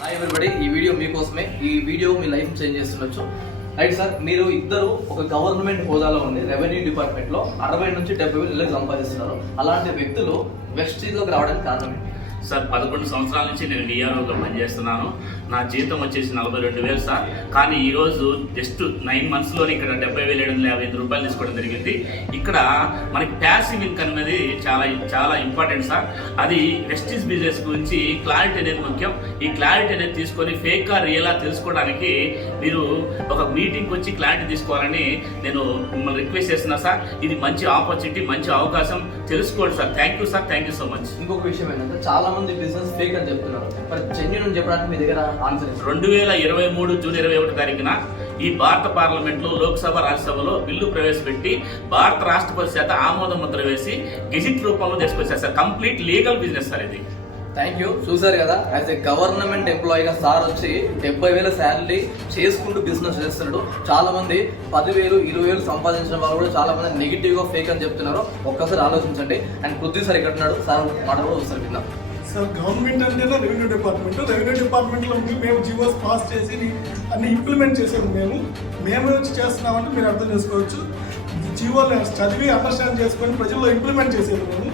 Hi everybody, ఈ video మీకోసమే. ఈ వీడియో మీ లైఫ్ చేంజ్ చేస్తుండొచ్చు. రైట్ సార్, మీరు ఇద్దరు ఒక గవర్నమెంట్ హోదాలో ఉండి రెవెన్యూ డిపార్ట్మెంట్ లో 60 నుంచి 70 వేలు నెలకు సంపాదిస్తున్నారు. అలాంటి వ్యక్తులు వెస్టీజ్లోకి రావడానికి కారణం ఏంటి? సార్ 11 సంవత్సరాల నుంచి నేను డిఆర్ఓగా పనిచేస్తున్నాను. నా జీతం వచ్చేసి 42,000 సార్. కానీ ఈరోజు జస్ట్ 9 మంత్స్లోనే ఇక్కడ 70,755 రూపాయలు తీసుకోవడం జరిగింది. ఇక్కడ మనకి ప్యాసివ్ ఇన్కమ్ అనేది చాలా చాలా ఇంపార్టెంట్ సార్. అది వెస్టీజ్ బిజినెస్ గురించి క్లారిటీ అనేది ముఖ్యం. ఈ క్లారిటీ అనేది తీసుకొని ఫేకా రియలా తెలుసుకోవడానికి మీరు ఒక మీటింగ్కి వచ్చి క్లారిటీ తీసుకోవాలని నేను మిమ్మల్ని రిక్వెస్ట్ చేస్తున్నా సార్. ఇది మంచి ఆపర్చునిటీ, మంచి అవకాశం, తెలుసుకోండి sir. Thank you sir, thank you so much. ఇంకొక విషయం ఏంటంటే చాలా మంది బిజినెస్ ఫేక్ అని చెప్తున్నారు. మరి జెన్యూన్ అని చెప్పడానికి మీ దగ్గర ఆన్సర్ 2023 జూన్ 21 తారీఖున ఈ భారత పార్లమెంట్ లో లోక్సభ రాజ్యసభలో బిల్లు ప్రవేశపెట్టి భారత రాష్ట్రపతి చేత ఆమోద ముద్ర వేసి గెజిట్ రూపంలో తీసుకొచ్చారు sir. Complete legal business sir ఇది. Thank you. చూసారు కదా, యాజ్ ఏ గవర్నమెంట్ ఎంప్లాయీగా సార్ వచ్చి 70,000 శాలరీ చేసుకుంటూ బిజినెస్ చేస్తున్నాడు. చాలా మంది 10,000, 20,000 సంపాదించిన వాళ్ళు కూడా చాలా మంది నెగిటివ్ గా ఫేక్ అని చెప్తున్నారు. ఒక్కసారి ఆలోచించండి. అండ్ పృథ్వీ సార్ ఇక్కడ ఉన్నాడు, సార్ మాట కూడా వస్తారు విన్నాం. సార్, గవర్నమెంట్ అంటేనే రెవెన్యూ డిపార్ట్మెంట్లో ఉండి మేము జీవోస్ పాస్ చేసి అన్ని ఇంప్లిమెంట్ చేసేది మేమే వచ్చి చేస్తున్నామంటే మీరు అర్థం చేసుకోవచ్చు. జీవోలు చదివి అండర్స్టాండ్ చేసుకొని ప్రజల్లో ఇంప్లిమెంట్ చేసేది మేము.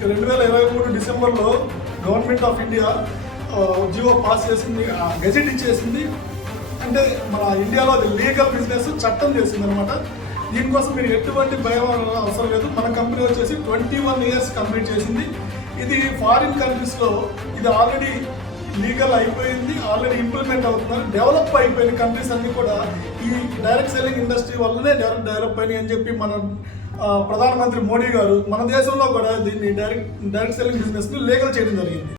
2023 డిసెంబర్లో government of India GO pass చేసింది, గెజెట్ ఇచ్చేసింది. అంటే మన ఇండియాలో అది లీగల్ బిజినెస్ చట్టం చేసింది అనమాట. దీనికోసం మీరు ఎటువంటి భయం అవసరం లేదు. మన కంపెనీ వచ్చేసి 21 ఇయర్స్ కంప్లీట్ చేసింది. ఇది ఫారిన్ కంట్రీస్లో ఇది ఆల్రెడీ లీగల్ అయిపోయింది, ఆల్రెడీ ఇంప్లిమెంట్ అవుతున్నారు. డెవలప్ అయిపోయిన కంట్రీస్ అన్నీ కూడా ఈ డైరెక్ట్ సెల్లింగ్ ఇండస్ట్రీ వల్లనే డెవలప్ అయినాయి అని చెప్పి మన ప్రధానమంత్రి మోడీ గారు మన దేశంలో కూడా దీన్ని డైరెక్ట్ సెల్లింగ్ బిజినెస్ని లీగల్ చేయడం జరిగింది.